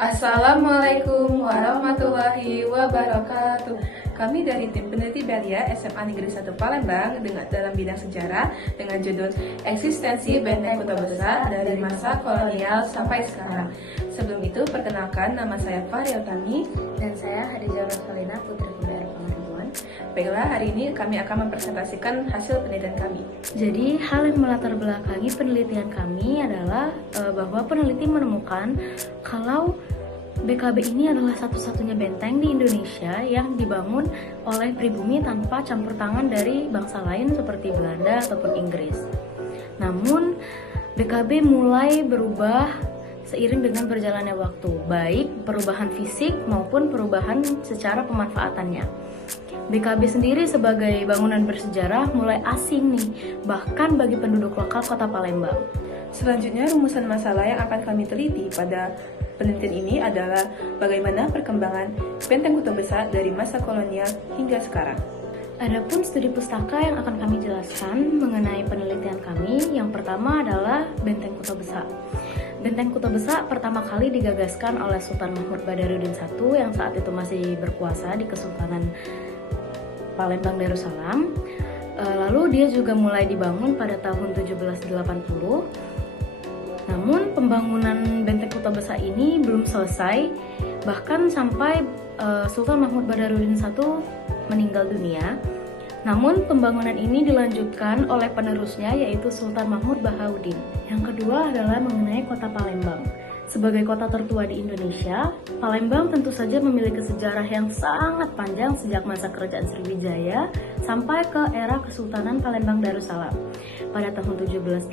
Assalamualaikum warahmatullahi wabarakatuh. Kami dari tim peneliti Belia SMA Negeri 1 Palembang dalam bidang sejarah dengan judul Eksistensi Benteng Kota Besar dari Masa Kolonial Sampai Sekarang. Sebelum itu, perkenalkan, nama saya Fahrial Tami dan saya Hadijah Rosalina Putri Kudair Pangaribuan. Baiklah, hari ini kami akan mempresentasikan hasil penelitian kami. Jadi, hal yang melatar belakangi penelitian kami adalah bahwa peneliti menemukan kalau BKB ini adalah satu-satunya benteng di Indonesia yang dibangun oleh pribumi tanpa campur tangan dari bangsa lain seperti Belanda ataupun Inggris. Namun, BKB mulai berubah seiring dengan berjalannya waktu, baik perubahan fisik maupun perubahan secara pemanfaatannya. BKB sendiri sebagai bangunan bersejarah mulai asing nih, bahkan bagi penduduk lokal kota Palembang. Selanjutnya, rumusan masalah yang akan kami teliti pada penelitian ini adalah bagaimana perkembangan benteng Kota Besar dari masa kolonial hingga sekarang. Adapun studi pustaka yang akan kami jelaskan mengenai penelitian kami, yang pertama adalah Benteng Kota Besar. Benteng Kota Besar pertama kali digagaskan oleh Sultan Mahmud Badarudin I yang saat itu masih berkuasa di Kesultanan Palembang Darussalam. Lalu dia juga mulai dibangun pada tahun 1780. Namun pembangunan Benteng Kota Besar ini belum selesai, bahkan sampai Sultan Mahmud Badarudin I meninggal dunia. Namun pembangunan ini dilanjutkan oleh penerusnya, yaitu Sultan Mahmud Bahaudin. Yang kedua adalah mengenai kota Palembang. Sebagai kota tertua di Indonesia, Palembang tentu saja memiliki sejarah yang sangat panjang sejak masa kerajaan Sriwijaya sampai ke era Kesultanan Palembang Darussalam. Pada tahun 1780,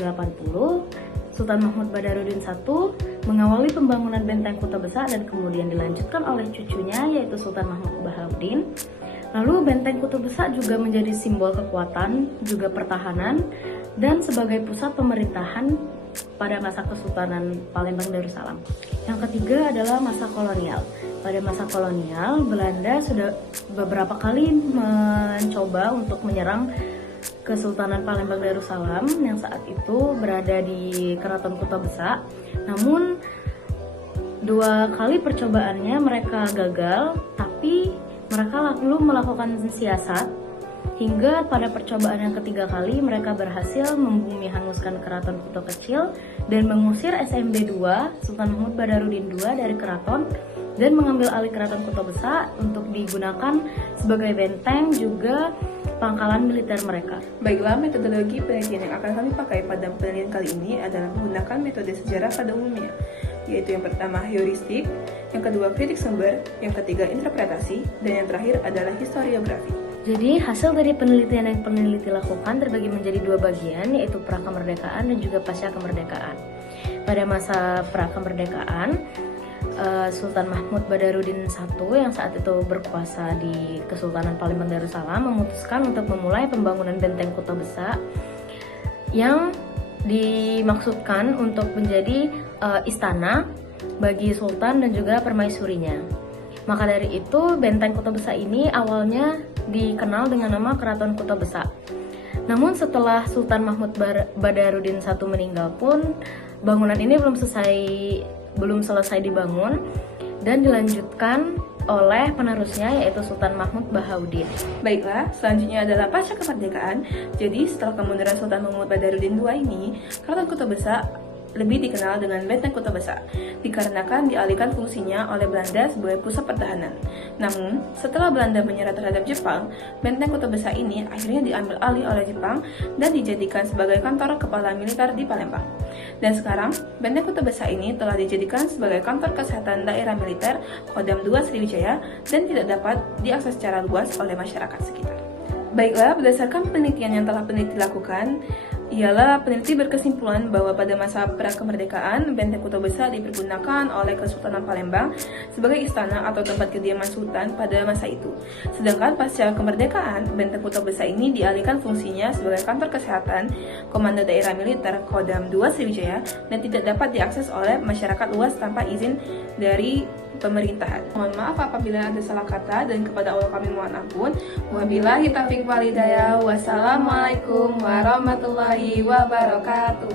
Sultan Mahmud Badarudin I mengawali pembangunan Benteng Kota Besar dan kemudian dilanjutkan oleh cucunya, yaitu Sultan Mahmud Bahaudin. Lalu Benteng Kota Besar juga menjadi simbol kekuatan, juga pertahanan, dan sebagai pusat pemerintahan pada masa Kesultanan Palembang Darussalam. Yang ketiga adalah masa kolonial. Pada masa kolonial, Belanda sudah beberapa kali mencoba untuk menyerang Kesultanan Palembang Darussalam yang saat itu berada di Keraton Kota Besar. Namun, dua kali percobaannya mereka gagal, tapi mereka lalu melakukan siasat hingga pada percobaan yang ketiga kali mereka berhasil membumi hanguskan Keraton Kuto Kecil dan mengusir SMB II Sultan Mahmud Badarudin II dari keraton dan mengambil alih Keraton Kuto Besar untuk digunakan sebagai benteng juga pangkalan militer mereka. Baiklah, metodologi penelitian yang akan kami pakai pada penelitian kali ini adalah menggunakan metode sejarah pada umumnya, yaitu yang pertama heuristik, yang kedua kritik sumber, yang ketiga interpretasi, dan yang terakhir adalah historiografi. Jadi hasil dari penelitian yang peneliti lakukan terbagi menjadi dua bagian, yaitu pra-kemerdekaan dan juga pasca kemerdekaan. Pada masa pra-kemerdekaan, Sultan Mahmud Badarudin I yang saat itu berkuasa di Kesultanan Palembang Darussalam memutuskan untuk memulai pembangunan Benteng Kota Besar yang dimaksudkan untuk menjadi istana bagi Sultan dan juga permaisurinya. Maka dari itu, Benteng Kota Besar ini awalnya dikenal dengan nama Keraton Kota Besar. Namun setelah Sultan Mahmud Badarudin I meninggal pun, bangunan ini belum selesai dibangun dan dilanjutkan oleh penerusnya, yaitu Sultan Mahmud Bahaudin. Baiklah, selanjutnya adalah pasca kemerdekaan. Jadi setelah kemunduran Sultan Mahmud Badarudin II ini, Keraton Kota Besar lebih dikenal dengan Benteng Kota Besar, dikarenakan dialihkan fungsinya oleh Belanda sebagai pusat pertahanan. Namun, setelah Belanda menyerah terhadap Jepang, Benteng Kota Besar ini akhirnya diambil alih oleh Jepang dan dijadikan sebagai kantor kepala militer di Palembang. Dan sekarang, Benteng Kota Besar ini telah dijadikan sebagai kantor kesehatan daerah militer Kodam II Sriwijaya dan tidak dapat diakses secara luas oleh masyarakat sekitar. Baiklah, berdasarkan penelitian yang telah peneliti lakukan, ialah peneliti berkesimpulan bahwa pada masa pra-kemerdekaan, Benteng Kota Besar dipergunakan oleh Kesultanan Palembang sebagai istana atau tempat kediaman Sultan pada masa itu. Sedangkan pasca kemerdekaan, Benteng Kota Besar ini dialihkan fungsinya sebagai kantor kesehatan Komando Daerah Militer Kodam II Sriwijaya dan tidak dapat diakses oleh masyarakat luas tanpa izin dari pemerintahan. Mohon maaf apabila ada salah kata dan kepada Allah kami mohon ampun. Wabillahi taufiq wal hidayah. Wassalamualaikum warahmatullahi wabarakatuh.